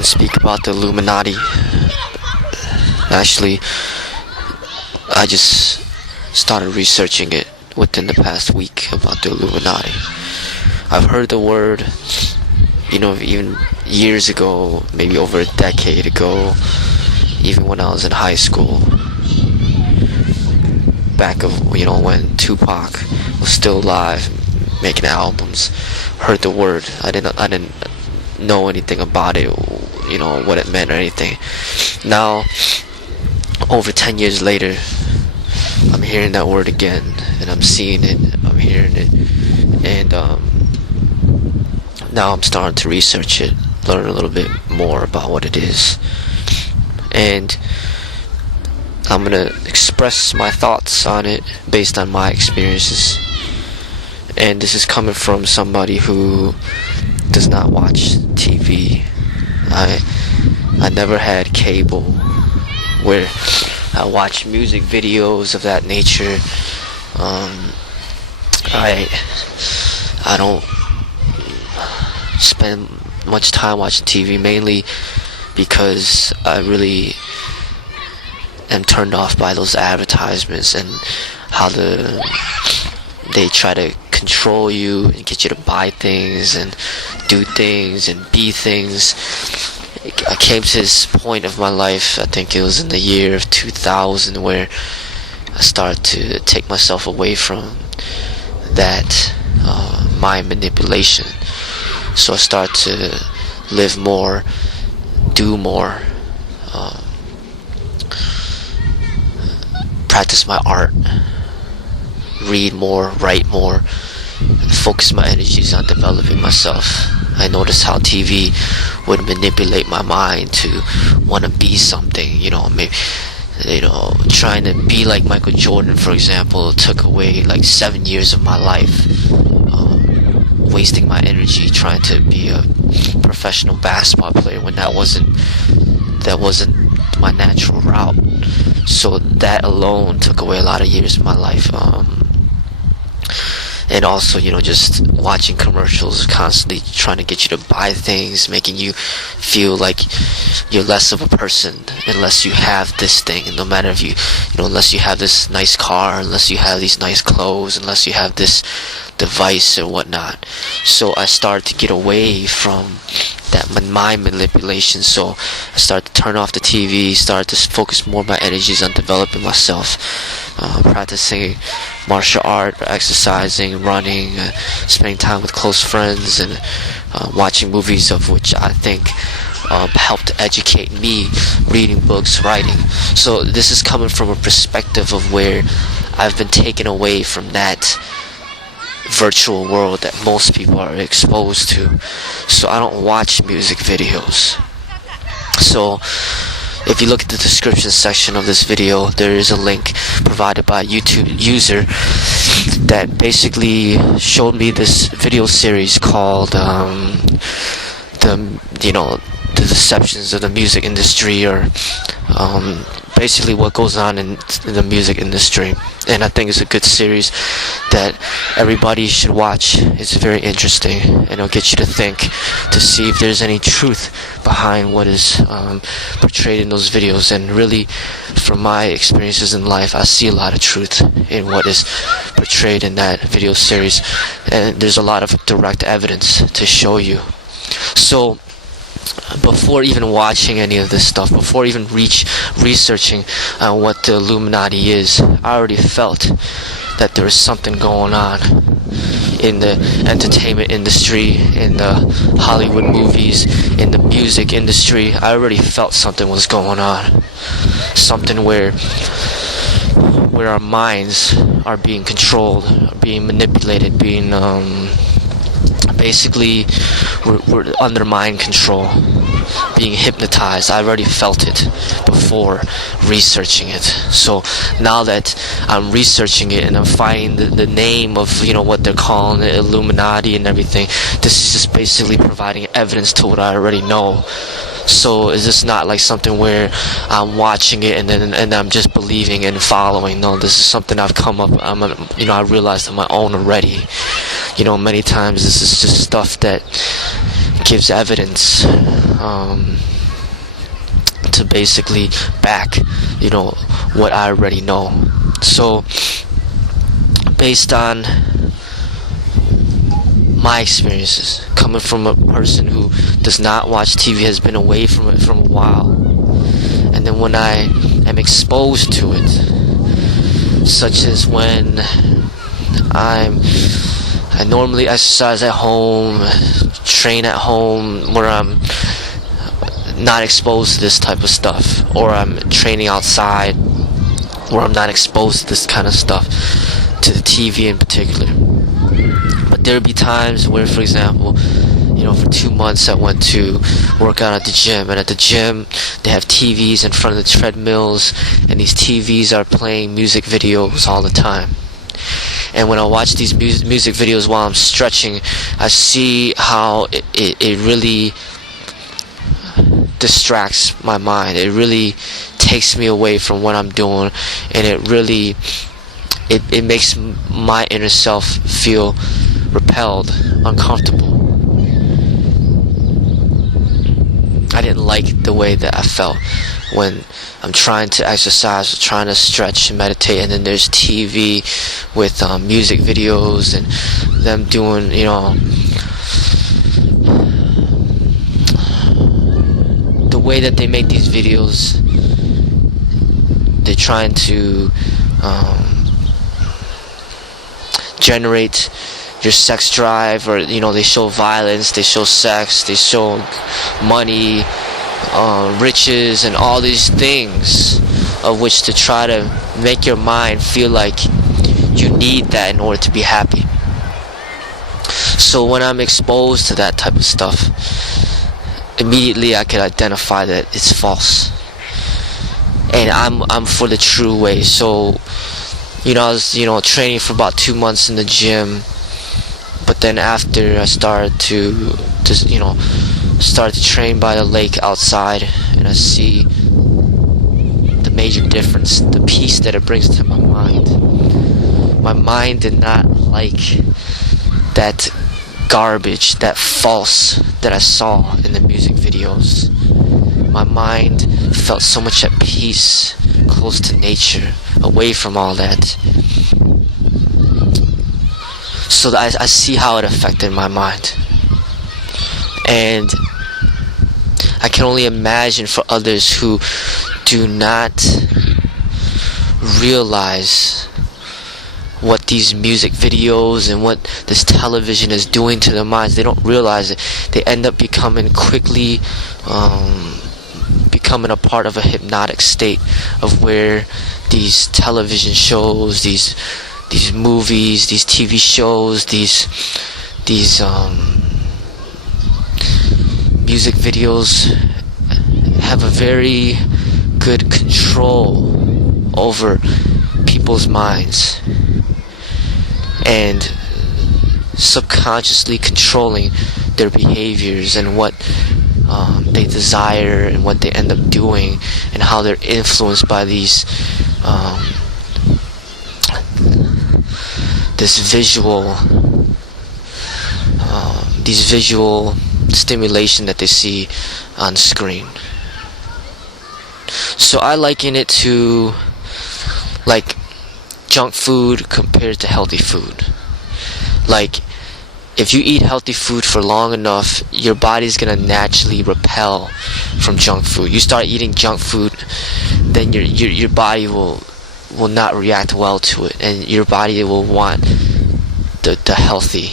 and speak about the Illuminati. Actually, I just started researching it within the past week about the Illuminati. I've heard the word, even years ago, maybe over a decade ago, even when I was in high school. Back of, when Tupac was still alive, making albums, heard the word. I didn't know anything about it, what it meant or anything. Now, over 10 years later, I'm hearing that word again, and I'm seeing it, I'm hearing it, and now I'm starting to research it, learn a little bit more about what it is, and I'm gonna express my thoughts on it based on my experiences. And this is coming from somebody who does not watch TV. I never had cable where I watch music videos of that nature. I don't spend much time watching TV, mainly because I really am turned off by those advertisements and how they try to control you and get you to buy things and do things and be things. I came to this point of my life, I think it was in the year of 2000, where I started to take myself away from that mind manipulation. So I started to live more, do more, practice my art, read more, write more, focus my energies on developing myself. I noticed how TV would manipulate my mind to want to be something, maybe, trying to be like Michael Jordan, for example, took away like 7 years of my life, wasting my energy trying to be a professional basketball player when that wasn't my natural route. So that alone took away a lot of years of my life. And also, just watching commercials, constantly trying to get you to buy things, making you feel like you're less of a person unless you have this thing. And no matter if unless you have this nice car, unless you have these nice clothes, unless you have this device or whatnot. So I started to get away from that mind manipulation. So I started to turn off the TV, started to focus more of my energies on developing myself, practicing martial art, exercising, running, spending time with close friends, and watching movies, of which I think helped educate me, reading books, writing. So this is coming from a perspective of where I've been taken away from that virtual world that most people are exposed to. So I don't watch music videos. So if you look at the description section of this video, there is a link provided by a YouTube user that basically showed me this video series called the deceptions of the music industry, or basically what goes on in the music industry. And I think it's a good series that everybody should watch. It's very interesting, and it'll get you to think, to see if there's any truth behind what is portrayed in those videos. And really, from my experiences in life, I see a lot of truth in what is portrayed in that video series, and there's a lot of direct evidence to show you. So before even watching any of this stuff, before even researching what the Illuminati is, I already felt that there was something going on in the entertainment industry, in the Hollywood movies, in the music industry. I already felt something was going on. Something where our minds are being controlled, being manipulated, being basically we're under mind control, being hypnotized. I already felt it before researching it. So now that I'm researching it and I'm finding the name of what they're calling it, Illuminati and everything, this is just basically providing evidence to what I already know. So it's just not like something where I'm watching it and I'm just believing and following. No, this is something I've come up, I realized on my own already. Many times this is just stuff that gives evidence to basically back, what I already know. So, based on my experiences, coming from a person who does not watch TV, has been away from it for a while, and then when I am exposed to it, such as when I normally exercise at home, train at home, where I'm not exposed to this type of stuff, or I'm training outside where I'm not exposed to this kind of stuff, to the TV in particular. But there'll be times where, for example, for 2 months I went to work out at the gym, and at the gym they have TVs in front of the treadmills, and these TVs are playing music videos all the time. And when I watch these music videos while I'm stretching, I see how it really distracts my mind. It really takes me away from what I'm doing, and it really it makes my inner self feel repelled, uncomfortable. I didn't like the way that I felt when I'm trying to exercise, trying to stretch and meditate, and then there's TV with music videos and them doing, the way that they make these videos. They're trying to generate your sex drive, or they show violence, they show sex, they show money, riches, and all these things of which to try to make your mind feel like you need that in order to be happy. So when I'm exposed to that type of stuff, immediately I can identify that it's false, and I'm for the true way. So I was training for about 2 months in the gym, but then after I started to train by the lake outside, and I see the major difference, the peace that it brings to my mind. My mind did not like that garbage, that false that I saw in the music videos. My mind felt so much at peace, close to nature, away from all that. So I see how it affected my mind. And I can only imagine for others who do not realize what these music videos and what this television is doing to their minds. They don't realize it. They end up becoming a part of a hypnotic state of where these television shows, these movies, these TV shows, these music videos have a very good control over people's minds, and subconsciously controlling their behaviors and what they desire and what they end up doing, and how they're influenced by these visual stimulation that they see on screen. So I liken it to like junk food compared to healthy food. Like, if you eat healthy food for long enough, your body's gonna naturally repel from junk food. You start eating junk food, then your body will not react well to it, and your body will want the healthy.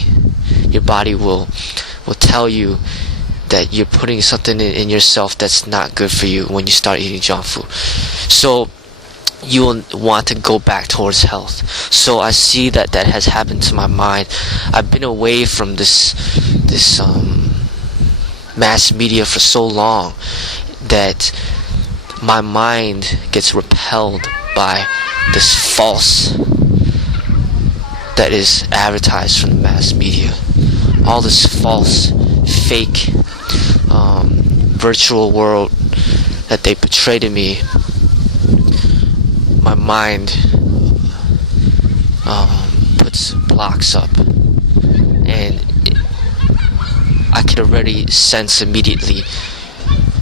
Your body will tell you that you're putting something in yourself that's not good for you when you start eating junk food. So you will want to go back towards health. So I see that has happened to my mind. I've been away from this mass media for so long that my mind gets repelled by this false that is advertised from the mass media. All this false, fake, virtual world that they portray to me. My mind puts blocks up, and I could already sense immediately